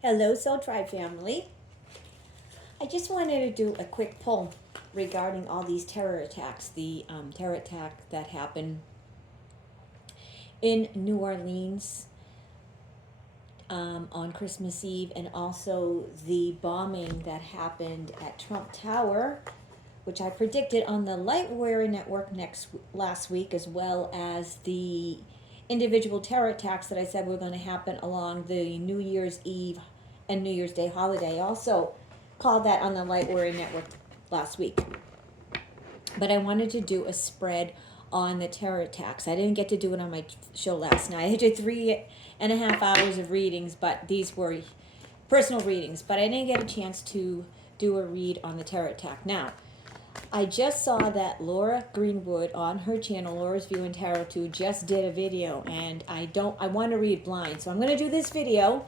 Hello, Soul Tribe family. I just wanted to do a quick poll regarding all these terror attacks. The terror attack that happened in New Orleans on Christmas Eve, and also the bombing that happened at Trump Tower, which I predicted on the Lightware Network last week, as well as the individual terror attacks that I said were going to happen along the New Year's Eve and New Year's Day holiday. Also called that on the Lightware Network last week. But I wanted to do a spread on the terror attacks. I didn't get to do it on my show last night. I did 3.5 hours of readings, but these were personal readings. But I didn't get a chance to do a read on the terror attack. Now, I just saw that Laura Greenwood on her channel, Laura's View and Tarot 2, just did a video, and I want to read blind. So I'm going to do this video,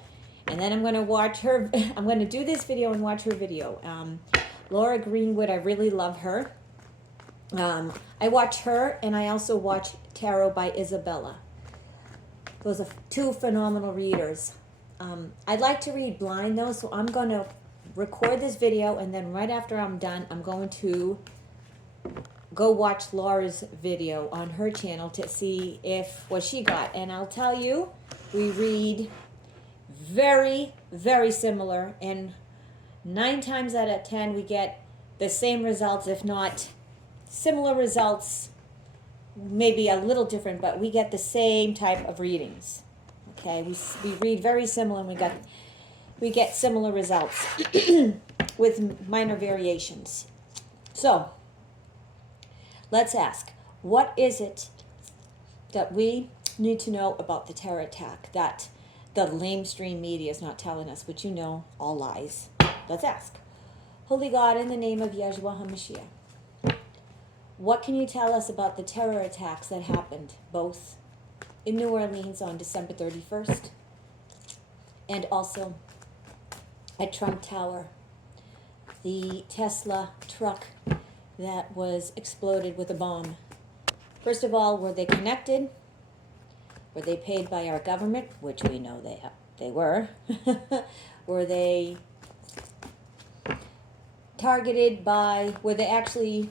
and then I'm going to watch her. I'm going to do this video and watch her video. Laura Greenwood, I really love her. I watch her, and I also watch Tarot by Isabella. Those are two phenomenal readers. I'd like to read blind though, so I'm going to record this video, and then right after I'm done, I'm going to go watch Laura's video on her channel to see what she got. And I'll tell you, we read very, very similar, and 9 times out of 10 we get the same results, if not similar results, maybe a little different, but we get the same type of readings. Okay, we read very similar, and we get similar results with minor variations. So let's ask, what is it that we need to know about the terror attack that the lamestream media is not telling us, which all lies? Let's ask. Holy God, in the name of Yeshua HaMashiach, what can you tell us about the terror attacks that happened both in New Orleans on December 31st and also at Trump Tower, the Tesla truck that was exploded with a bomb? First of all, were they connected? Were they paid by our government, which we know they were? Were they targeted by, were they actually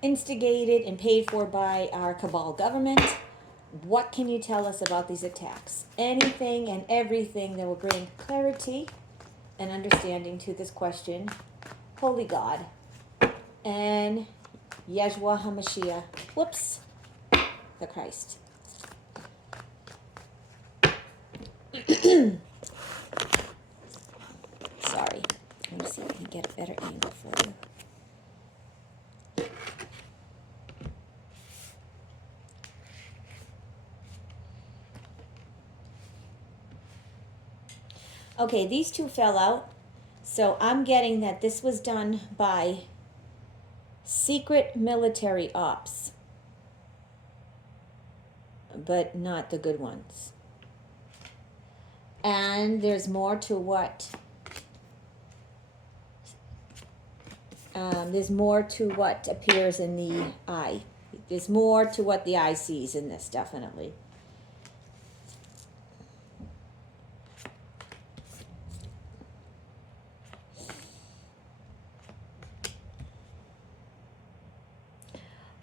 instigated and paid for by our cabal government? What can you tell us about these attacks? Anything and everything that will bring clarity and understanding to this question. Holy God and Yeshua HaMashiach, the Christ. Sorry, let me see if I can get a better angle for you. Okay, these two fell out, so I'm getting that this was done by secret military ops, but not the good ones. And there's more to what appears in the eye. There's more to what the eye sees in this, definitely.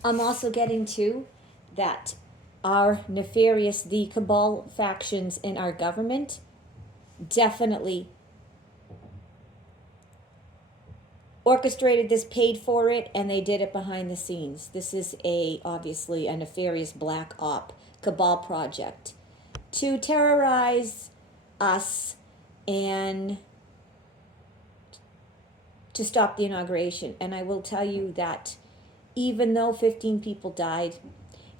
I'm also getting to that our nefarious, the cabal factions in our government definitely orchestrated this, paid for it, and they did it behind the scenes. This is obviously a nefarious black op cabal project to terrorize us and to stop the inauguration. And I will tell you that even though 15 people died,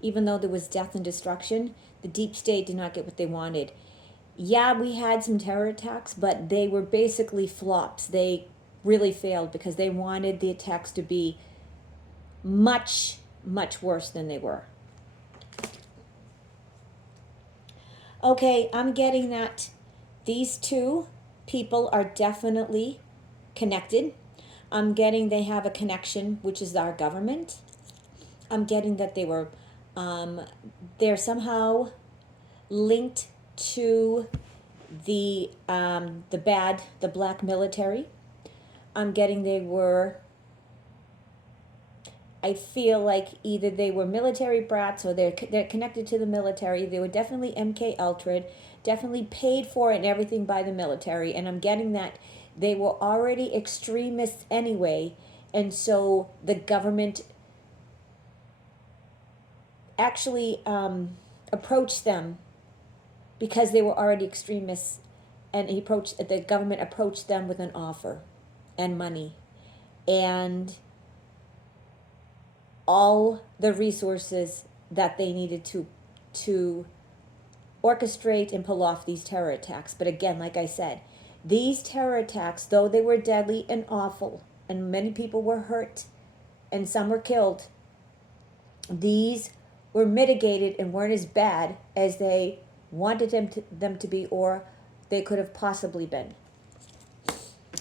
even though there was death and destruction, the deep state did not get what they wanted. Yeah, we had some terror attacks, but they were basically flops. They really failed because they wanted the attacks to be much, much worse than they were. Okay, I'm getting that these two people are definitely connected. I'm getting they have a connection, which is our government. I'm getting that they're somehow linked to the black military. I'm getting they were, I feel like either they were military brats or they're connected to the military. They were definitely MK Ultra, definitely paid for and everything by the military. And I'm getting that they were already extremists anyway, and so the government actually approached them because they were already extremists, and the government approached them with an offer and money and all the resources that they needed to orchestrate and pull off these terror attacks. But again, like I said, these terror attacks, though they were deadly and awful, and many people were hurt and some were killed, these were mitigated and weren't as bad as they wanted them to be, or they could have possibly been.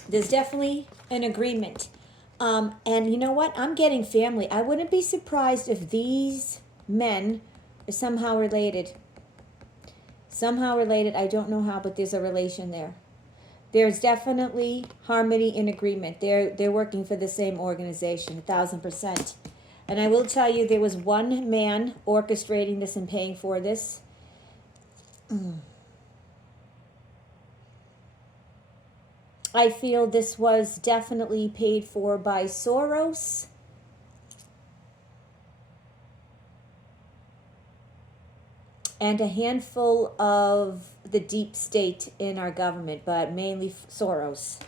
There's definitely an agreement. And you know what? I'm getting family. I wouldn't be surprised if these men are somehow related. Somehow related. I don't know how, but there's a relation there. There's definitely harmony and agreement. They're working for the same organization, 1,000%. And I will tell you, there was one man orchestrating this and paying for this. I feel this was definitely paid for by Soros. And a handful of the deep state in our government, but mainly Soros.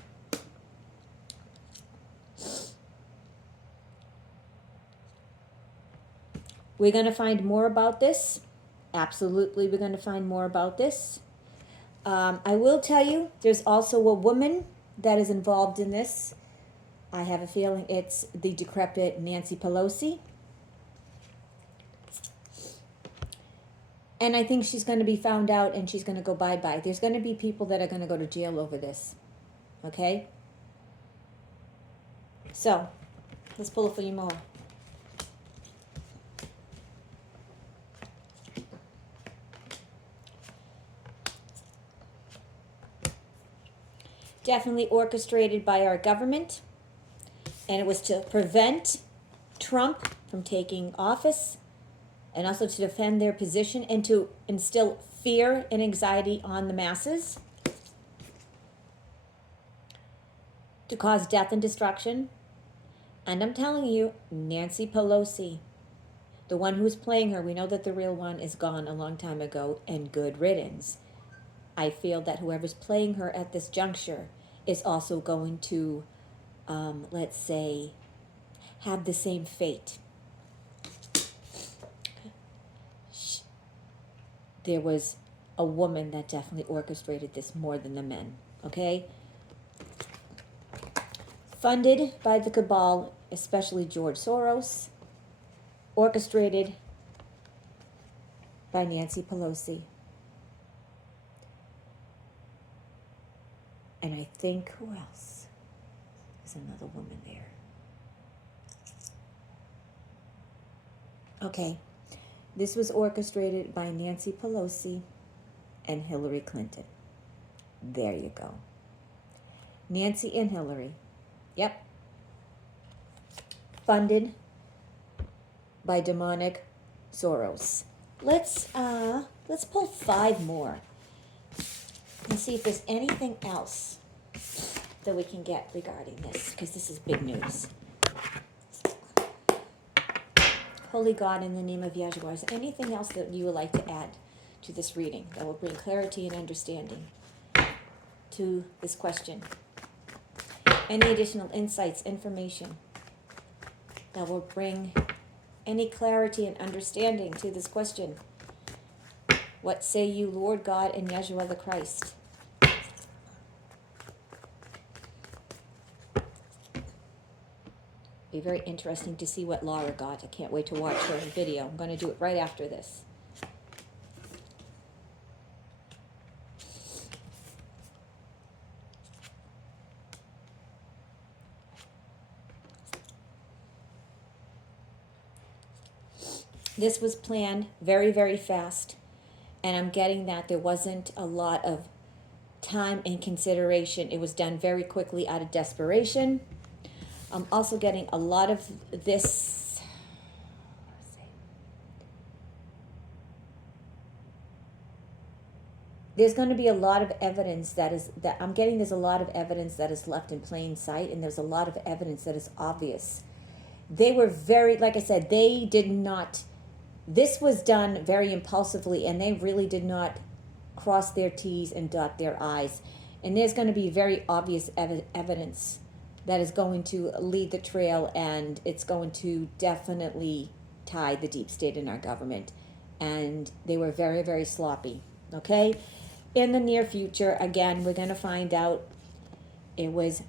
We're going to find more about this. Absolutely, we're going to find more about this. I will tell you, there's also a woman that is involved in this. I have a feeling it's the decrepit Nancy Pelosi. And I think she's going to be found out and she's going to go bye-bye. There's going to be people that are going to go to jail over this. Okay? So, let's pull a few more. Definitely orchestrated by our government. And it was to prevent Trump from taking office, and also to defend their position and to instill fear and anxiety on the masses, to cause death and destruction. And I'm telling you, Nancy Pelosi, the one who's playing her, we know that the real one is gone a long time ago, and good riddance. I feel that whoever's playing her at this juncture is also going to, let's say, have the same fate. There was a woman that definitely orchestrated this more than the men, okay? Funded by the cabal, especially George Soros. Orchestrated by Nancy Pelosi. And I think, who else? There's another woman there. Okay. This was orchestrated by Nancy Pelosi and Hillary Clinton. There you go. Nancy and Hillary. Yep. Funded by demonic Soros. Let's pull 5 more and see if there's anything else that we can get regarding this, because this is big news. Holy God, in the name of Yahshua, is there anything else that you would like to add to this reading that will bring clarity and understanding to this question? Any additional insights, information that will bring any clarity and understanding to this question? What say you, Lord God and Yahshua the Christ? Be very interesting to see what Laura got. I can't wait to watch her video. I'm going to do it right after this. This was planned very, very fast. And I'm getting that there wasn't a lot of time and consideration. It was done very quickly out of desperation. I'm also getting a lot of this. There's going to be a lot of evidence that I'm getting. There's a lot of evidence that is left in plain sight, and there's a lot of evidence that is obvious. They were very, like I said, they did not. This was done very impulsively, and they really did not cross their T's and dot their I's. And there's going to be very obvious evidence that is going to lead the trail, and it's going to definitely tie the deep state in our government. And they were very, very sloppy. Okay? In the near future, again, we're going to find out it was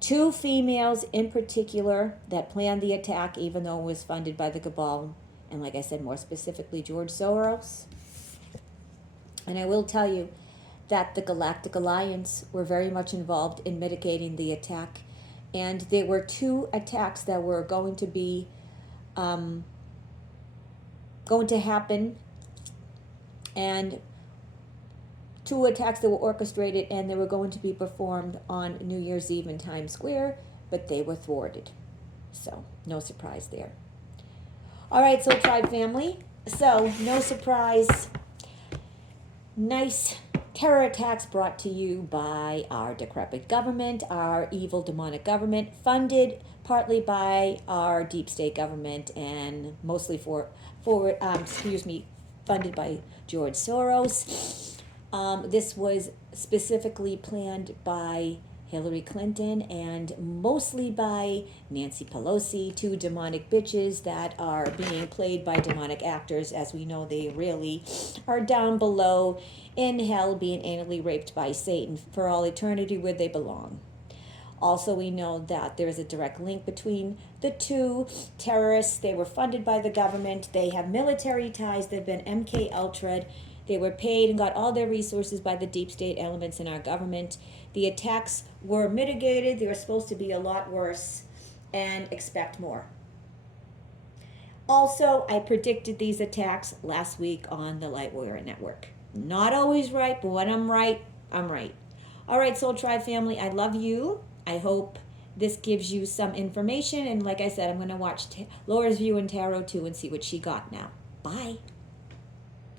2 females in particular that planned the attack, even though it was funded by the cabal. And like I said, more specifically, George Soros. And I will tell you that the Galactic Alliance were very much involved in mitigating the attack. And there were 2 attacks that were going to be going to happen, and 2 attacks that were orchestrated, and they were going to be performed on New Year's Eve in Times Square, but they were thwarted. So no surprise there. All right, Soul Tribe family. So no surprise. Nice terror attacks brought to you by our decrepit government, our evil demonic government, funded partly by our deep state government, and mostly funded by George Soros. This was specifically planned by Hillary Clinton and mostly by Nancy Pelosi, 2 demonic bitches that are being played by demonic actors. As we know, they really are down below in hell being anally raped by Satan for all eternity, where they belong. Also, we know that there is a direct link between the 2 terrorists. They were funded by the government. They have military ties. They've been MK Ultra'd. They were paid and got all their resources by the deep state elements in our government. The attacks were mitigated. They were supposed to be a lot worse, and expect more. Also, I predicted these attacks last week on the Light Warrior Network. Not always right, but when I'm right, I'm right. All right, Soul Tribe family, I love you. I hope this gives you some information. And like I said, I'm going to watch Laura's View and Tarot too and see what she got now. Bye.